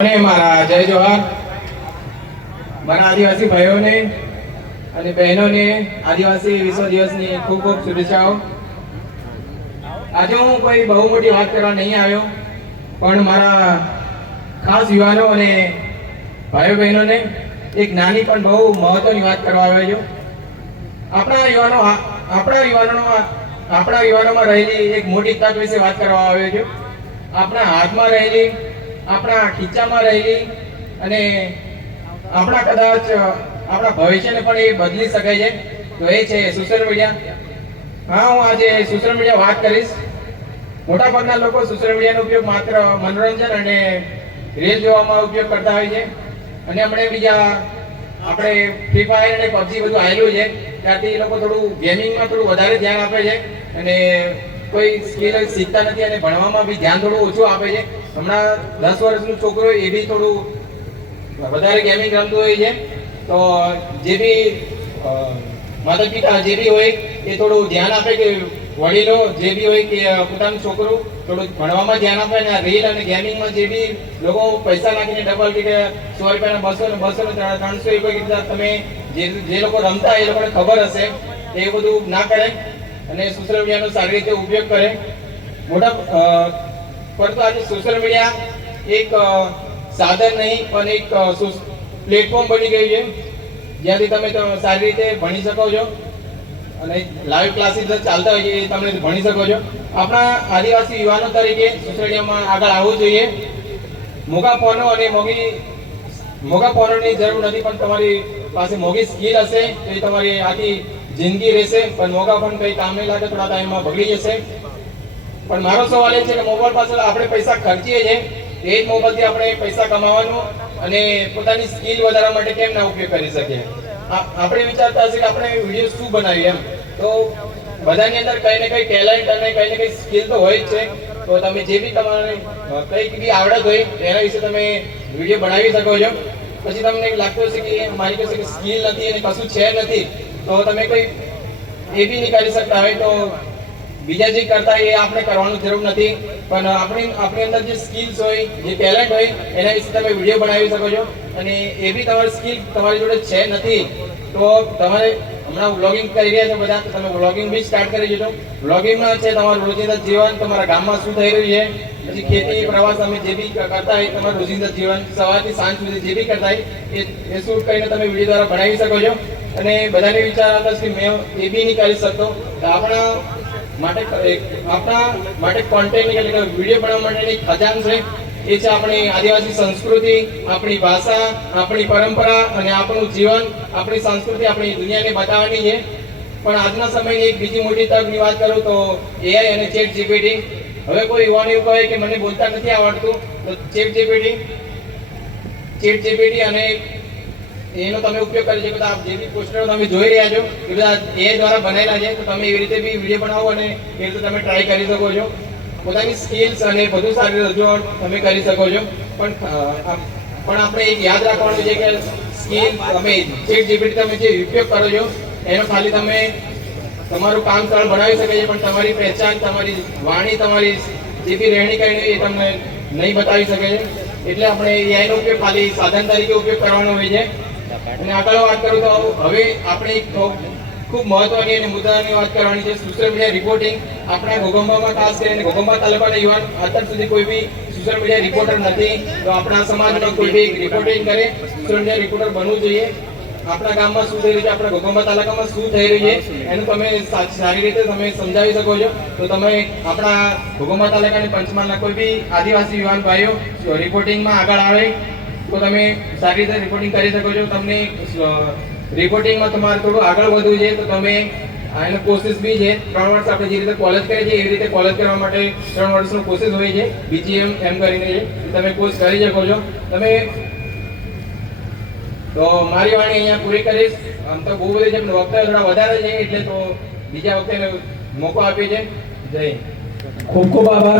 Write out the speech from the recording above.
મારા જય જોહાર મારા આદિવાસી ભાઈઓને અને બહેનોને આદિવાસી વિશ્વ દિવસની ખૂબ ખૂબ શુભેચ્છાઓ। આજે હું કોઈ બહુ મોટી વાત કરવા નહીં આવ્યો, પણ મારા ખાસ યુવાનો અને ભાઈઓ બહેનોને એક નાની પણ બહુ મહત્વની વાત કરવા આવ્યો છું। આપણા યુવાનોમાં રહેલી એક મોટી તક વિશે વાત કરવા આવ્યો છું। આપણા હાથમાં રહેલી, આપણા ખીચામાં રહેલી અને આપણા કદાચ આપણા ભવિષ્યને પણ એ બદલી શકાય છે, તો એ છે સોશિયલ મીડિયા। હા, હું આજે સોશિયલ મીડિયા વાત કરીશ। મોટાભાગના લોકો સોશિયલ મીડિયાનો ઉપયોગ માત્ર મનોરંજન અને રીલ જોવામાં ઉપયોગ કરતા હોય છે, અને હમણાં બીજા આપણે ફ્રી ફાયર અને પબજી બધું આવેલું છે, ત્યારથી એ લોકો થોડું ગેમિંગમાં થોડું વધારે ધ્યાન આપે છે અને કોઈ સ્કિલ શીખતા નથી અને ભણવામાં બી ધ્યાન થોડું ઓછું આપે છે। હમણાં 10 વર્ષનું છોકરો એ બી થોડું વધારે ગેમિંગ રમતું હોય છે, તો જે બી માતા પિતા જે બી હોય એ થોડું ધ્યાન આપે કે વડીલો જે બી હોય કે પોતાનું છોકરું થોડું ભણવામાં ધ્યાન આપે અને રીલ અને ગેમિંગમાં જે બી લોકો પૈસા નાખીને ડબલ કે 100 રૂપિયાના 200 300 રૂપિયા તમે જે લોકો રમતા એ લોકોને ખબર હશે, એ બધું ના કરે અને સોશિયલ મીડિયાનો સારી રીતે ઉપયોગ કરે। પરંતુ આજે સોશિયલ મીડિયા એક સાધન નહીં પણ એક પ્લેટફોર્મ બની ગયું છે, જ્યાંથી તમે સારી રીતે ભણી શકો છો અને લાઈવ ક્લાસીસ ચાલતા હોય છે, એ તમે ભણી શકો છો। આપણા આદિવાસી યુવાનો તરીકે સોશિયલ મીડિયામાં આગળ આવવું જોઈએ। મોંઘા ફોનો અને મોંઘા ફોનોની જરૂર નથી, પણ તમારી પાસે મોંઘી સ્કિલ હશે તો એ તમારી આખી જિંદગી રહેશે। પણ મોંઘા ફોન કંઈ કામ નહીં લાગે, થોડા ટાઈમમાં બગડી જશે। પણ મારો સવાલ એ છે કે મોબાઈલ પાછળ આપણે પૈસા ખર્ચીએ છીએ, એ જ મોબાઈલથી આપણે પૈસા કમાવાનું અને પોતાની સ્કિલ વધારવા માટે કેમ ના ઉપયોગ કરી શકીએ? આપણે વિચારતા હશે કે આપણે વિડીયો શું બનાવીએ એમ, તો બધાની અંદર કંઈ ને કંઈ ટેલેન્ટ અને કંઈ ને કંઈ સ્કિલ તો હોય જ છે। તો તમે જે બી તમારે કંઈક બી આવડત હોય એના વિશે તમે વિડીયો બનાવી શકો છો। પછી તમને લાગતું હશે કે મારી પાસે સ્કિલ નથી અને કશું છે નથી, તો તમે કોઈ એ બી નહીં કરી શકતા હોય, તો બીજા જે કરતા એ આપણે કરવાનું જરૂર નથી, પણ આપણી અંદર જે સ્કિલ્સ હોય, જે ટેલેન્ટ હોય એના વિશે તમે વિડીયો બનાવી શકો છો। અને એ બી તમારી સ્કિલ તમારી જોડે છે નથી, તો તમારે હમણાં વ્લોગિંગ કરી રહ્યા છો બધા, તો તમે વ્લોગિંગ બી સ્ટાર્ટ કરી દેજો। વ્લોગિંગમાં છે તમારું રોજિંદા જીવન, તમારા ગામમાં શું થઈ રહ્યું છે, પછી ખેતી પ્રવાસ તમે જે બી કરતા હોય, તમારું રોજિંદા જીવન સવારથી સાંજ સુધી જે બી કરતા હોય એ શૂટ કરીને તમે વિડીયો દ્વારા બનાવી શકો છો। અને બધાને વિચાર આવતા કે મેં એ બી નહીં કરી શકતો, તો આપણા માટે કોન્ટેન્ટ એટલે કે વિડીયો બનાવવા માટેની ખજાન છે, એ છે આપણી આદિવાસી સંસ્કૃતિ, આપણી ભાષા, આપણી પરંપરા અને આપણું જીવન, આપણી સંસ્કૃતિ આપણી દુનિયાને બતાવવાની છે। પણ આજના સમયની એક બીજી મોટી તકની વાત કરું તો એઆઈ અને ચેટ જીપીટી। હવે કોઈ યુવાન એવું કહે કે મને બોલતા નથી આવડતું, તો ચેટ જીપીટી અને એનો તમે ઉપયોગ કરી શકો। આપ જે બી પોસ્ટરો તમે જોઈ રહ્યા છો એ બધા એ દ્વારા બનેલા છે, તો તમે એવી રીતે બી વિડીયો બનાવો અને એ રીતે તમે ટ્રાય કરી શકો છો। પોતાની સ્કિલ્સ અને બધું સારી રજૂઆત તમે કરી શકો છો। પણ આપણે એક યાદ રાખવાનું છે કે સ્કિલ તમે ચેટ જીપીટી તમે જે ઉપયોગ કરો છો એનો ખાલી તમે તમારું કામ સરળ બનાવી શકે છે, પણ તમારી પહેચાન, તમારી વાણી, તમારી જે બી રહેણી કહેણી એ તમને નહીં બતાવી શકે છે। એટલે આપણે એઆઈનો ઉપયોગ ખાલી સાધન તરીકે ઉપયોગ કરવાનો હોય છે। અને આગળ વાત કરું તો હવે આપણે ખૂબ મહત્વની અને મુદ્દાની વાત કરવાની છે, સોશિયલ મીડિયા રિપોર્ટિંગ। આપણા ઘોઘંબામાં ખાસ કરીને ઘોઘંબા તાલુકાના યુવાન અત્યાર સુધી કોઈ બી સોશિયલ મીડિયા રિપોર્ટર નથી, તો આપણા સમાજમાં કોઈ બી રિપોર્ટિંગ કરે, સોશિયલ મીડિયા રિપોર્ટર બનવું જોઈએ। આપણા ગામમાં શું થઈ રહ્યું છે, આપણા ઘોઘંબા તાલુકામાં શું થઈ રહ્યું છે એનું તમે સારી રીતે તમે સમજાવી શકો છો। તો તમે આપણા ઘોઘંબા તાલુકાની પંચમહાલના કોઈ બી આદિવાસી યુવાન ભાઈઓ રિપોર્ટિંગમાં આગળ આવે તો તમે સારી રીતે રિપોર્ટિંગ કરી શકો છો। તમને રિપોર્ટિંગમાં તમારે થોડું આગળ વધવું છે, તો તમે એનો કોર્સિસ બી છે 3 વર્ષ, આપણે જે રીતે કોલેજ કરીએ છીએ એવી રીતે કોલેજ કરવા માટે 3 વર્ષનો કોર્સિસ હોય છે, બીજીએમ એમ કરીને છે, તમે કોર્સ કરી શકો છો તમે। તો મારી વાણી અહીંયા પૂરી કરીશ। આમ તો બહુ બધી છે, પણ વક્તા થોડા વધારે છે, એટલે તો બીજા વખતે મોકો આપીએ છે। જય હિન્દ, ખૂબ ખૂબ આભાર।